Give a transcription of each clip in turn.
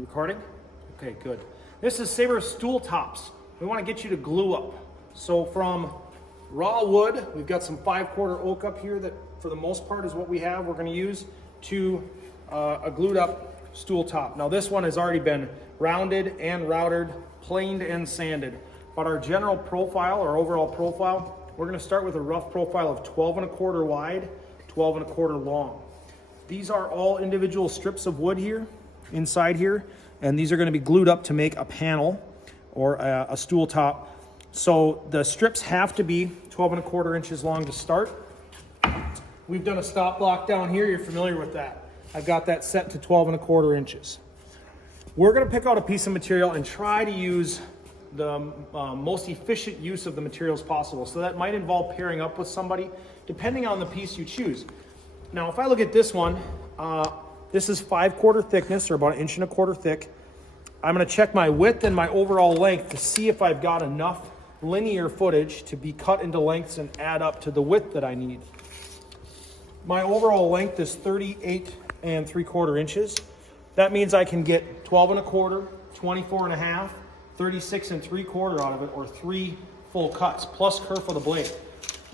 You recording? Okay, good. This is Sabre stool tops. We want to get you to glue up. So from raw wood, we've got some 5/4 oak up here that for the most part is what we have. We're going to use to a glued up stool top. Now this one has already been rounded and routed, planed and sanded. But our general profile, our overall profile, we're going to start with a rough profile of 12 1/4 wide, 12 1/4 long. These are all individual strips of wood here, inside here, and these are going to be glued up to make a panel or a stool top. So the strips have to be 12 1/4 inches long to start. We've done a stop block down here. You're familiar with that. I've got that set to 12 1/4 inches. We're going to pick out a piece of material and try to use the most efficient use of the materials possible. So that might involve pairing up with somebody, depending on the piece you choose. Now, if I look at this one, this is 5/4 thickness, or about 1 1/4 thick. I'm going to check my width and my overall length to see if I've got enough linear footage to be cut into lengths and add up to the width that I need. My overall length is 38 3/4 inches. That means I can get 12 1/4, 24 1/2, 36 3/4 out of it, or 3 full cuts, plus kerf of the blade.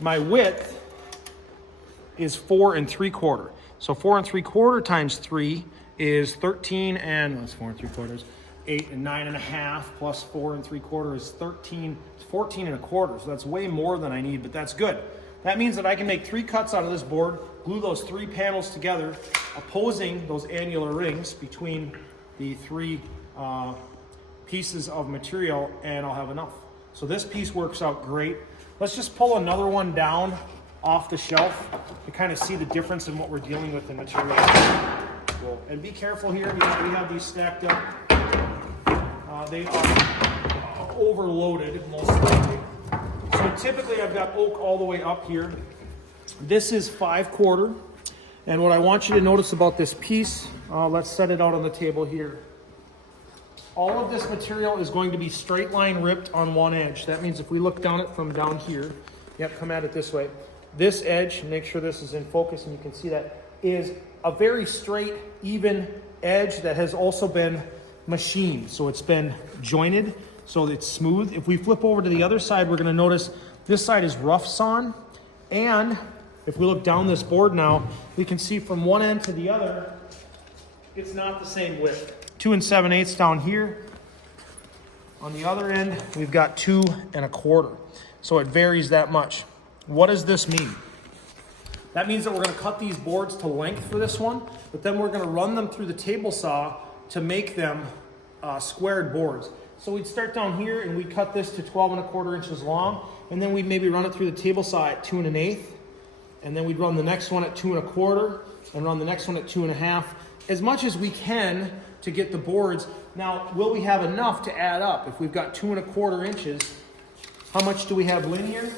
My width is 4 3/4. So 4 3/4 times 3 is 13 and, what's 4 3/4? 8 and 9 1/2 plus 4 3/4 is 13, 14 1/4. So that's way more than I need, but that's good. That means that I can make 3 cuts out of this board, glue those 3 panels together, opposing those annular rings between the 3 pieces of material, and I'll have enough. So this piece works out great. Let's just pull another one down off the shelf to kind of see the difference in what we're dealing with in material. And be careful here because we have these stacked up. They are overloaded most likely. So typically I've got oak all the way up here. This is 5/4. And what I want you to notice about this piece, let's set it out on the table here. All of this material is going to be straight line ripped on one edge. That means if we look down it from down here, come at it this way. This edge, make sure this is in focus and you can see that, is a very straight, even edge that has also been machined. So it's been jointed, so it's smooth. If we flip over to the other side, we're going to notice this side is rough sawn. And if we look down this board now, we can see from one end to the other, it's not the same width. 2 7/8 down here. On the other end, we've got 2 1/4. So it varies that much. What does this mean? That means that we're going to cut these boards to length for this one, but then we're going to run them through the table saw to make them squared boards. So we'd start down here and we'd cut this to 12 1/4 inches long, and then we'd maybe run it through the table saw at 2 1/8, and then we'd run the next one at 2 1/4, and run the next one at 2 1/2, as much as we can to get the boards. Now, will we have enough to add up? If we've got 2 1/4 inches, how much do we have linear?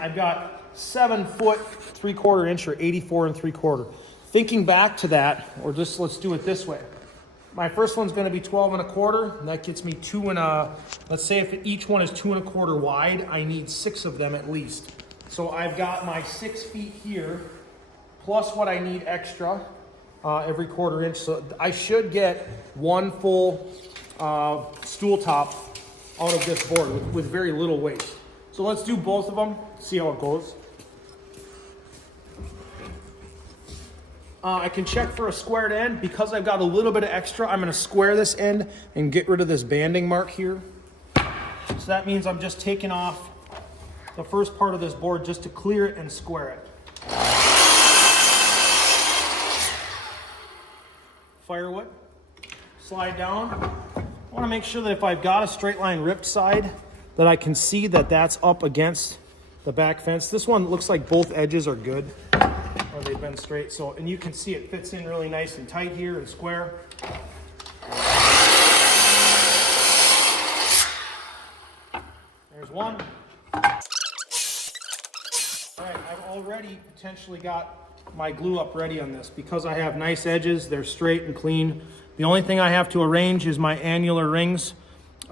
I've got 7 foot 3/4 inch, or 84 3/4. Thinking back to that, or just let's do it this way. My first one's going to be 12 1/4, and that gets me 2 let's say if each one is 2 1/4 wide, I need 6 of them at least. So I've got my 6 feet here, plus what I need extra every 1/4 inch. So I should get 1 full stool top out of this board with very little waste. So let's do both of them, see how it goes. I can check for a squared end. Because I've got a little bit of extra, I'm going to square this end and get rid of this banding mark here. So that means I'm just taking off the first part of this board just to clear it and square it. Firewood, slide down. I want to make sure that if I've got a straight line ripped side, that I can see that that's up against the back fence. This one looks like both edges are good, or they've been straight. So, and you can see it fits in really nice and tight here and square. There's one. All right, I've already potentially got my glue up ready on this. Because I have nice edges, they're straight and clean. The only thing I have to arrange is my annular rings.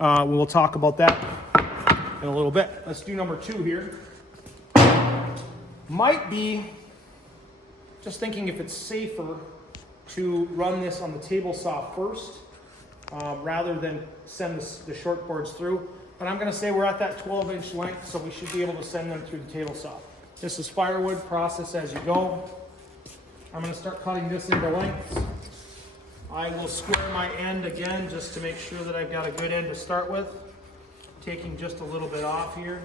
We'll talk about that in a little bit. Let's do number 2 here. Might be, just thinking if it's safer to run this on the table saw first, rather than send the short boards through. But I'm going to say we're at that 12-inch length, so we should be able to send them through the table saw. This is firewood, process as you go. I'm going to start cutting this into lengths. I will square my end again just to make sure that I've got a good end to start with. Taking just a little bit off here.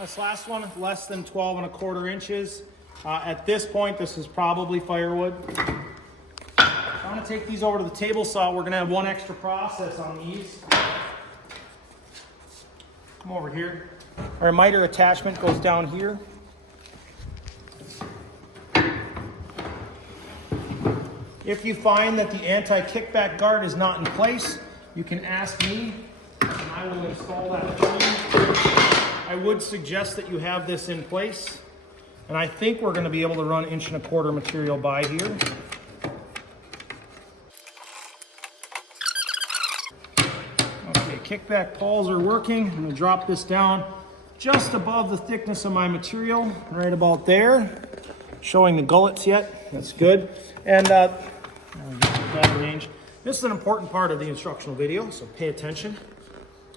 This last one, less than 12¼ inches. At this point, this is probably firewood. I'm going to take these over to the table saw. We're going to have one extra process on these. Come over here. Our miter attachment goes down here. If you find that the anti-kickback guard is not in place, you can ask me and I will install that for you. I would suggest that you have this in place. And I think we're going to be able to run 1¼ inch material by here. Okay, kickback pawls are working. I'm going to drop this down just above the thickness of my material, right about there. Showing the gullets yet. That's good. And that range. This is an important part of the instructional video, so pay attention.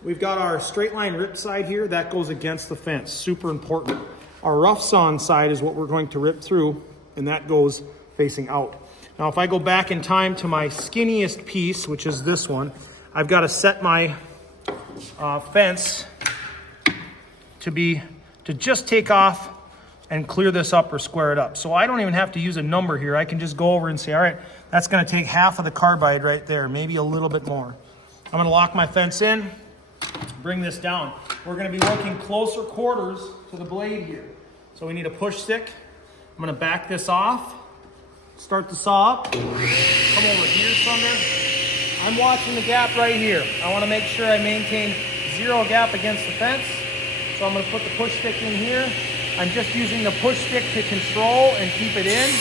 We've got our straight line rip side here. That goes against the fence. Super important. Our rough sawn side is what we're going to rip through, and that goes facing out. Now, if I go back in time to my skinniest piece, which is this one, I've got to set my fence to just take off and clear this up or square it up. So I don't even have to use a number here. I can just go over and say, all right, that's going to take half of the carbide right there, maybe a little bit more. I'm going to lock my fence in, bring this down. We're going to be working closer quarters to the blade here. So we need a push stick. I'm going to back this off, start the saw up, come over here, Thunder. I'm watching the gap right here. I want to make sure I maintain 0 gap against the fence. So I'm going to put the push stick in here. I'm just using the push stick to control and keep it in.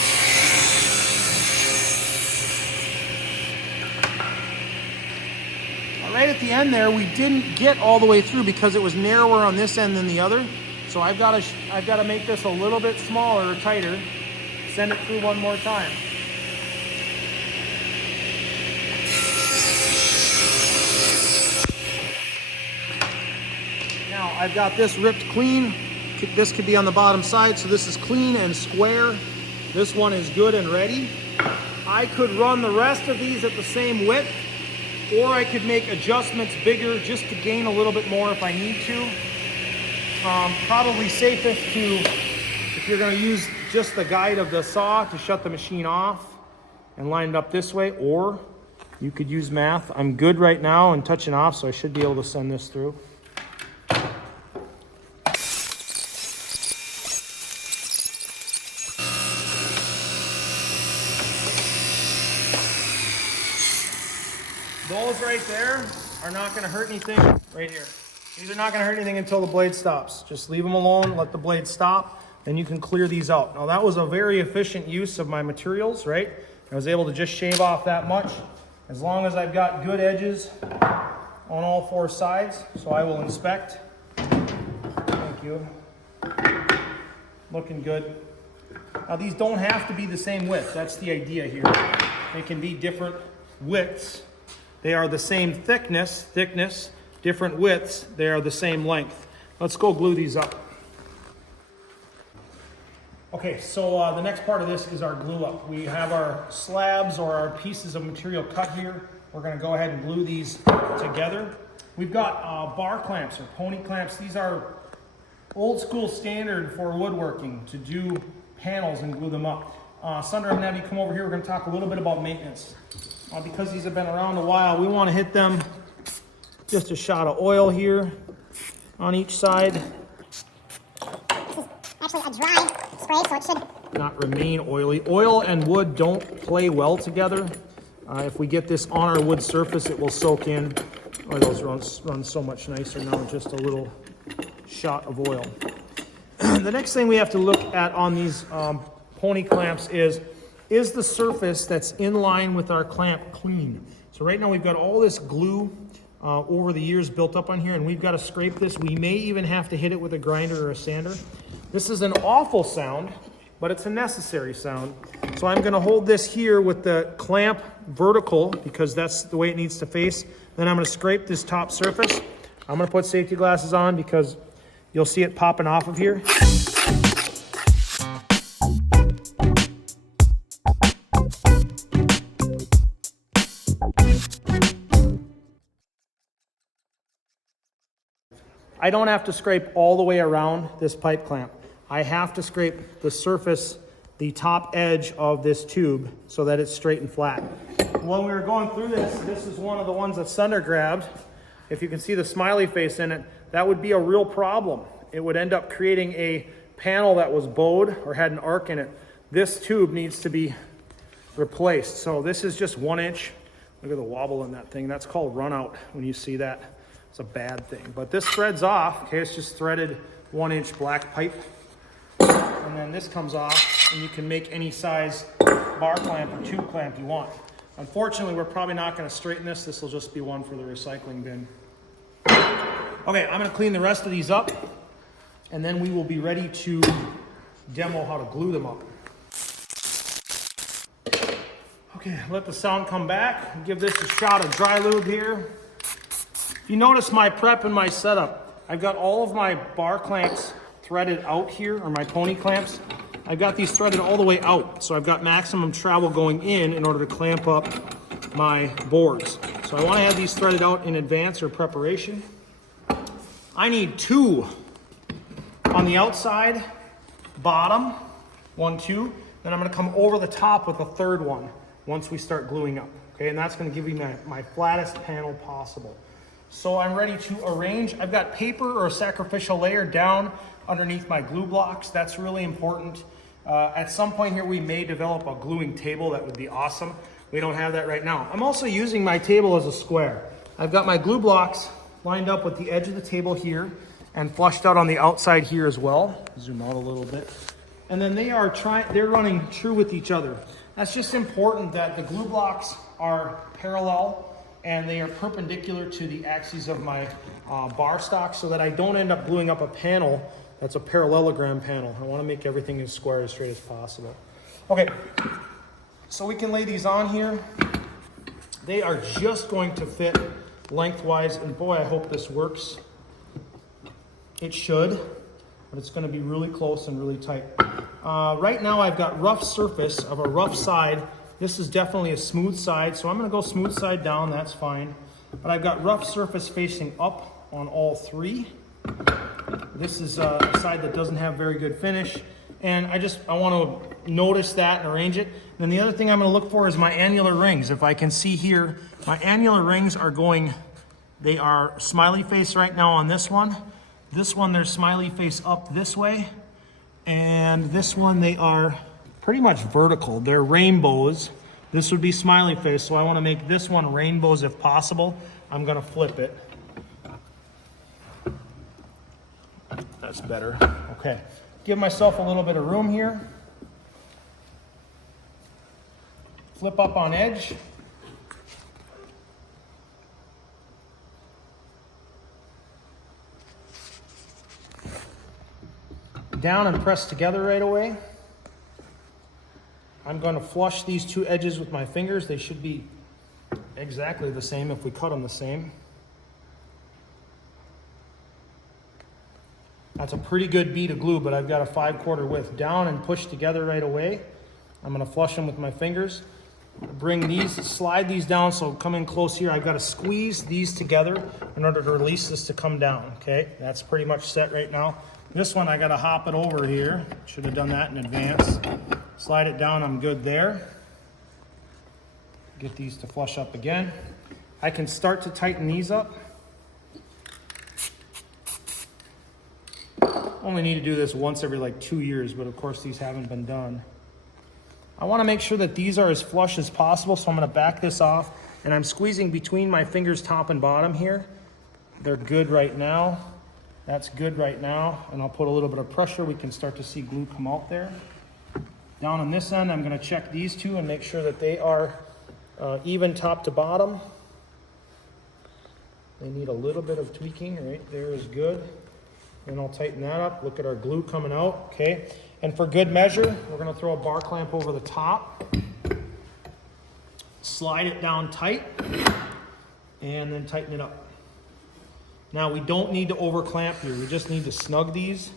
Right at the end there, we didn't get all the way through because it was narrower on this end than the other. So I've got to make this a little bit smaller or tighter. Send it through one more time. Now I've got this ripped clean. This could be on the bottom side, so this is clean and square. This one is good and ready. I could run the rest of these at the same width, or I could make adjustments bigger just to gain a little bit more if I need to. Probably safest if you're going to use just the guide of the saw to shut the machine off and line it up this way, or you could use math. I'm good right now and touching off, so I should be able to send this through. Those right there are not going to hurt anything right here. These are not going to hurt anything until the blade stops. Just leave them alone, let the blade stop, then you can clear these out. Now that was a very efficient use of my materials, right? I was able to just shave off that much as long as I've got good edges on all 4 sides. So I will inspect. Thank you. Looking good. Now these don't have to be the same width. That's the idea here. They can be different widths. They are the same thickness, different widths. They are the same length. Let's go glue these up. Okay, so the next part of this is our glue up. We have our slabs or our pieces of material cut here. We're going to go ahead and glue these together. We've got bar clamps or pony clamps. These are old school standard for woodworking to do panels and glue them up. Sandra, I'm going to have you come over here. We're going to talk a little bit about maintenance. Because these have been around a while, we want to hit them just a shot of oil here on each side. This is actually a dry spray, so it should not remain oily. Oil and wood don't play well together. If we get this on our wood surface, it will soak in. Oh, those run so much nicer now with just a little shot of oil. The next thing we have to look at on these pony clamps is is the surface that's in line with our clamp clean? So right now we've got all this glue over the years built up on here, and we've got to scrape this. We may even have to hit it with a grinder or a sander. This is an awful sound, but it's a necessary sound. So I'm gonna hold this here with the clamp vertical because that's the way it needs to face. Then I'm gonna scrape this top surface. I'm gonna put safety glasses on because you'll see it popping off of here. I don't have to scrape all the way around this pipe clamp. I have to scrape the surface, the top edge of this tube so that it's straight and flat. When we were going through this is one of the ones that Sunder grabbed. If you can see the smiley face in it, that would be a real problem. It would end up creating a panel that was bowed or had an arc in it. This tube needs to be replaced. So this is just 1 inch. Look at the wobble in that thing. That's called run out when you see that. It's a bad thing. But this threads off. Okay, it's just threaded 1 inch black pipe. And then this comes off and you can make any size bar clamp or tube clamp you want. Unfortunately, we're probably not going to straighten this. This will just be one for the recycling bin. Okay, I'm going to clean the rest of these up and then we will be ready to demo how to glue them up. Okay, let the sound come back. Give this a shot of dry lube here. If you notice my prep and my setup, I've got all of my bar clamps threaded out here, or my pony clamps. I've got these threaded all the way out, so I've got maximum travel going in order to clamp up my boards. So I want to have these threaded out in advance or preparation. I need 2 on the outside, bottom, 1, 2. Then I'm going to come over the top with a 3rd one once we start gluing up. Okay, and that's going to give me my flattest panel possible. So I'm ready to arrange. I've got paper or a sacrificial layer down underneath my glue blocks. That's really important. At some point here, we may develop a gluing table. That would be awesome. We don't have that right now. I'm also using my table as a square. I've got my glue blocks lined up with the edge of the table here and flushed out on the outside here as well. Zoom out a little bit. And then they're running true with each other. That's just important that the glue blocks are parallel and they are perpendicular to the axes of my bar stock so that I don't end up gluing up a panel that's a parallelogram panel. I want to make everything as square as straight as possible. Okay, so we can lay these on here. They are just going to fit lengthwise, and boy, I hope this works. It should, but it's going to be really close and really tight. Right now I've got rough surface of a rough side. This is definitely a smooth side, so I'm going to go smooth side down, that's fine. But I've got rough surface facing up on all 3. This is a side that doesn't have very good finish, and I want to notice that and arrange it. And then the other thing I'm going to look for is my annular rings. If I can see here, my annular rings are they are smiley face right now on this one. This one, they're smiley face up this way. And this one, they are pretty much vertical. They're rainbows. This would be smiley face, so I want to make this one rainbows if possible. I'm going to flip it. That's better. Okay. Give myself a little bit of room here. Flip up on edge. Down and press together right away. I'm going to flush these 2 edges with my fingers. They should be exactly the same if we cut them the same. That's a pretty good bead of glue, but I've got a 5/4 width. Down and push together right away. I'm going to flush them with my fingers. Slide these down, so come in close here. I've got to squeeze these together in order to release this to come down, okay? That's pretty much set right now. This one, I got to hop it over here. Should have done that in advance. Slide it down, I'm good there. Get these to flush up again. I can start to tighten these up. Only need to do this once every like 2 years, but of course these haven't been done. I want to make sure that these are as flush as possible, so I'm going to back this off, and I'm squeezing between my fingers top and bottom here. They're good right now. That's good right now, and I'll put a little bit of pressure. We can start to see glue come out there. Down on this end, I'm gonna check these two and make sure that they are even top to bottom. They need a little bit of tweaking. Right there is good. And I'll tighten that up. Look at our glue coming out, okay? And for good measure, we're gonna throw a bar clamp over the top, slide it down tight, and then tighten it up. Now we don't need to over clamp here. We just need to snug these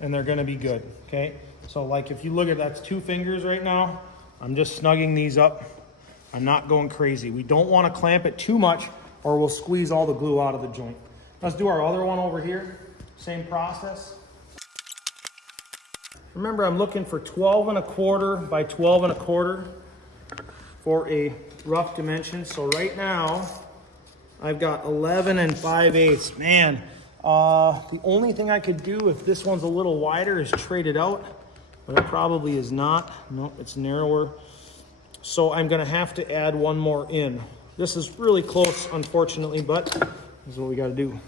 and they're gonna be good, okay? So like if you look at that's 2 fingers right now, I'm just snugging these up. I'm not going crazy. We don't wanna clamp it too much or we'll squeeze all the glue out of the joint. Let's do our other one over here. Same process. Remember, I'm looking for 12 1/4 by 12 1/4 for a rough dimension. So right now, I've got 11 5/8. Man, the only thing I could do if this one's a little wider is trade it out, but it probably is not. No, it's narrower. So I'm gonna have to add one more in. This is really close, unfortunately, but this is what we gotta do.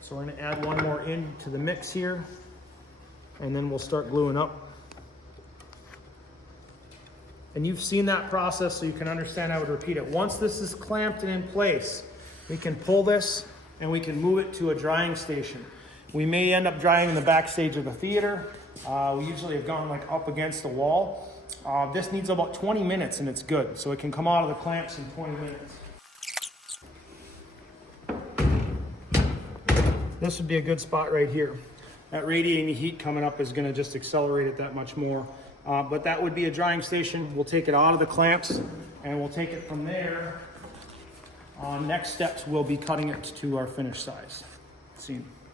So we're gonna add one more in to the mix here, and then we'll start gluing up. And you've seen that process, so you can understand. I would repeat it. Once this is clamped and in place, we can pull this and we can move it to a drying station. We may end up drying in the backstage of the theater. We usually have gone like up against the wall. This needs about 20 minutes and it's good. So it can come out of the clamps in 20 minutes. This would be a good spot right here. That radiating heat coming up is gonna just accelerate it that much more. But that would be a drying station. We'll take it out of the clamps and we'll take it from there. Next steps will be cutting it to our finished size. See.